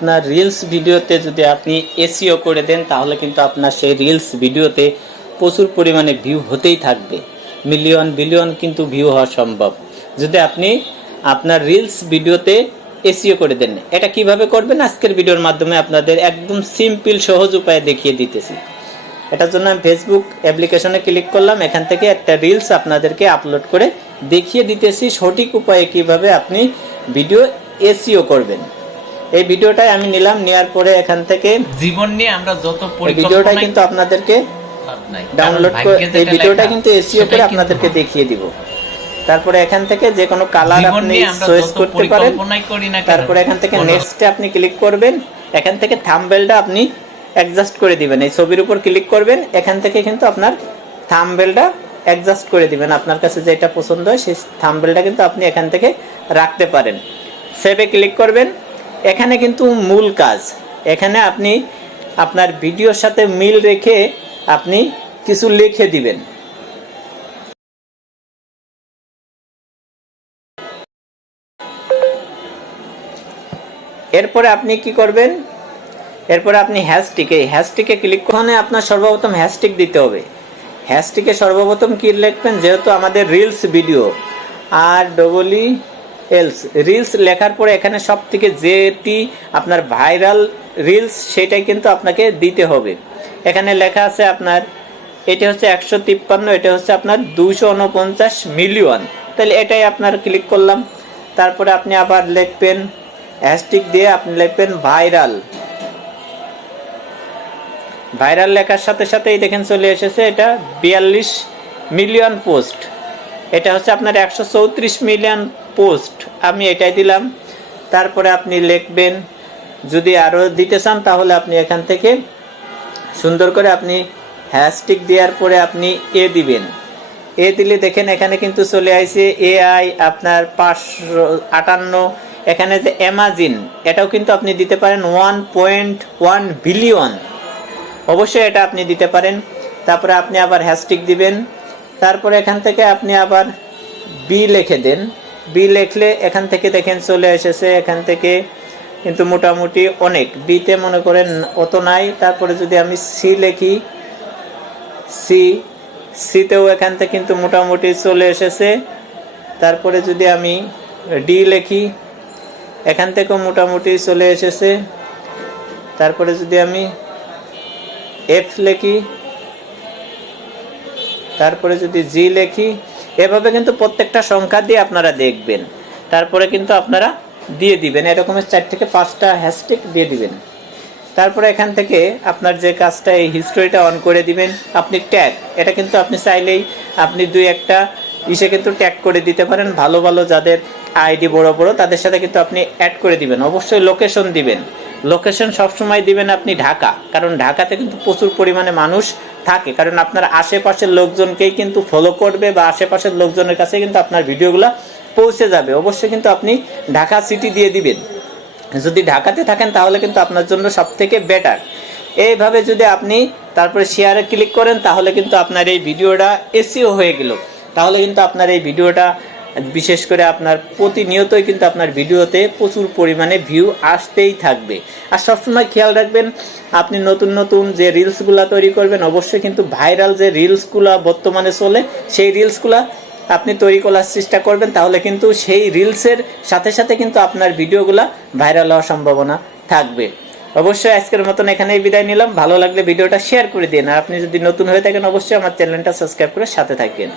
আপনার রিলস ভিডিওতে যদি আপনি এসইও করে দেন তাহলে কিন্তু আপনার সেই রিলস ভিডিওতে প্রচুর পরিমাণে ভিউ হতেই থাকবে, মিলিয়ন বিলিয়ন কিন্তু ভিউ হওয়া সম্ভব যদি আপনি আপনার রিলস ভিডিওতে এসইও করে দেন। এটা কিভাবে করবেন আজকের ভিডিওর মাধ্যমে আপনাদের একদম সিম্পল সহজ উপায়ে দেখিয়ে দিতেছি। এটার জন্য আমি ফেসবুক অ্যাপ্লিকেশনে ক্লিক করলাম, এখান থেকে একটা রিলস আপনাদেরকে আপলোড করে দেখিয়ে দিতেছি সঠিক উপায়ে কিভাবে আপনি ভিডিও এসইও করবেন। এই ভিডিওটাই আমি নিলাম, নেওয়ার পরে এখান থেকে জীবন নিয়ে আমরা যত ভিডিওটা কিন্তু আপনাদেরকে ডাউনলোড করে এই ভিডিওটা কিন্তু এসইও করে আপনাদেরকে দেখিয়ে দিব। তারপরে এখান থেকে যে কোনো কালার আপনি চয়েস করতে পারেন। তারপরে এখান থেকে নেক্সটে আপনি ক্লিক করবেন, এখান থেকে থাম্বনেলটা আপনি অ্যাডজাস্ট করে দিবেন। এই ছবির উপর ক্লিক করবেন, এখান থেকে কিন্তু আপনার থাম্বনেলটা অ্যাডজাস্ট করে দিবেন। আপনার কাছে যেটা পছন্দ হয় সেই থাম্বনেলটা কিন্তু আপনি এখান থেকে রাখতে পারেন। সেভে ক্লিক করবেন। এখানে কিন্তু মূল কাজ, এখানে আপনি আপনার ভিডিওর সাথে মিল রেখে আপনি কিছু লিখে দিবেন। এরপরে আপনি কি করবেন, এরপরে আপনি হ্যাশট্যাগে ক্লিক করে আপনার সর্বপ্রথম হ্যাশট্যাগ দিতে হবে। হ্যাশট্যাগে সর্বপ্রথম কি লিখবেন, যেহেতু আমাদের রিলস ভিডিও রিলস লেখার পরে এখানে সব থেকে যেটি আপনার ভাইরাল রিলস সেটাই কিন্তু আপনাকে দিতে হবে। এখানে লেখা আছে আপনার এটা হচ্ছে 153, এটা হচ্ছে আপনার 249 মিলিয়ন, তাহলে এটাই আপনার ক্লিক করলাম। তারপরে আপনি আবার লিখবেন হ্যাশট্যাগ দিয়ে আপনি লিখবেন ভাইরাল লেখার সাথে সাথেই দেখেন চলে এসেছে এটা 42 মিলিয়ন পোস্ট, এটা হচ্ছে আপনার 134 মিলিয়ন পোস্ট, আমি এটাই দিলাম। তারপরে আপনি লিখবেন, যদি আরও দিতে চান তাহলে আপনি এখান থেকে সুন্দর করে আপনি হ্যাশট্যাগ দেওয়ার পরে আপনি দিবেন। দিলে দেখেন এখানে কিন্তু চলে আসছে AI আপনার 558। এখানে যে অ্যামাজন এটাও কিন্তু আপনি দিতে পারেন 1.1 বিলিয়ন, অবশ্যই এটা আপনি দিতে পারেন। তারপরে আপনি আবার হ্যাশট্যাগ দিবেন। তারপরে এখান থেকে আপনি আবার বি লিখে দেন। বি লিখলে এখান থেকে দেখেন চলে এসেছে, এখান থেকে কিন্তু মোটামুটি অনেক, বিতে মনে করেন অত নাই। তারপরে যদি আমি সি লিখি, সিতেও এখান থেকে কিন্তু মোটামুটি চলে এসেছে। তারপরে যদি আমি ডি লিখি, এখান থেকেও মোটামুটি চলে এসেছে। তারপরে যদি আমি এফ লিখি, তারপরে যদি জি লিখি, এভাবে কিন্তু প্রত্যেকটা সংখ্যা দিয়ে আপনারা দেখবেন। তারপরে কিন্তু আপনারা দিয়ে দিবেন, এরকমের 4 থেকে 5টা হ্যাশট্যাগ দিয়ে দিবেন। তারপরে এখান থেকে আপনার যে কাজটা, এই হিস্টোরিটা অন করে দিবেন। আপনি ট্যাগ, এটা কিন্তু আপনি চাইলেই আপনি 2-1টা কিন্তু ট্যাগ করে দিতে পারেন। ভালো ভালো যাদের আইডি বড় বড় তাদের সাথে কিন্তু আপনি অ্যাড করে দিবেন। অবশ্যই লোকেশন দিবেন, লোকেশন সবসময় দিবেন আপনি ঢাকা, কারণ ঢাকাতে কিন্তু প্রচুর পরিমাণে মানুষ থাকে, কারণ আপনার আশেপাশের লোকজনকেই কিন্তু ফলো করবে বা আশেপাশের লোকজনের কাছে কিন্তু আপনার ভিডিওগুলো পৌঁছে যাবে। অবশ্যই কিন্তু আপনি ঢাকা সিটি দিয়ে দিবেন। যদি ঢাকাতে থাকেন তাহলে কিন্তু আপনার জন্য সব থেকে বেটার। এইভাবে যদি আপনি তারপরে শেয়ারে ক্লিক করেন তাহলে কিন্তু আপনার এই ভিডিওটা এসইও হয়ে গেল। তাহলে কিন্তু আপনার এই ভিডিওটা বিশেষ করে আপনার প্রতিনিয়তই কিন্তু আপনার ভিডিওতে প্রচুর পরিমাণে ভিউ আসতেই থাকবে। আর সবসময় খেয়াল রাখবেন, আপনি নতুন নতুন যে রিলসগুলো তৈরি করবেন অবশ্যই কিন্তু ভাইরাল যে রিলসগুলো বর্তমানে চলে সেই রিলসগুলো আপনি তৈরি করার চেষ্টা করবেন, তাহলে কিন্তু সেই রিলসের সাথে সাথে কিন্তু আপনার ভিডিওগুলো ভাইরাল হওয়ার সম্ভাবনা থাকবে। অবশ্যই আজকের মতন এখানেই বিদায় নিলাম। ভালো লাগলে ভিডিওটা শেয়ার করে দিন, আর আপনি যদি নতুন হয়ে থাকেন অবশ্যই আমার চ্যানেলটা সাবস্ক্রাইব করে সাথে থাকবেন।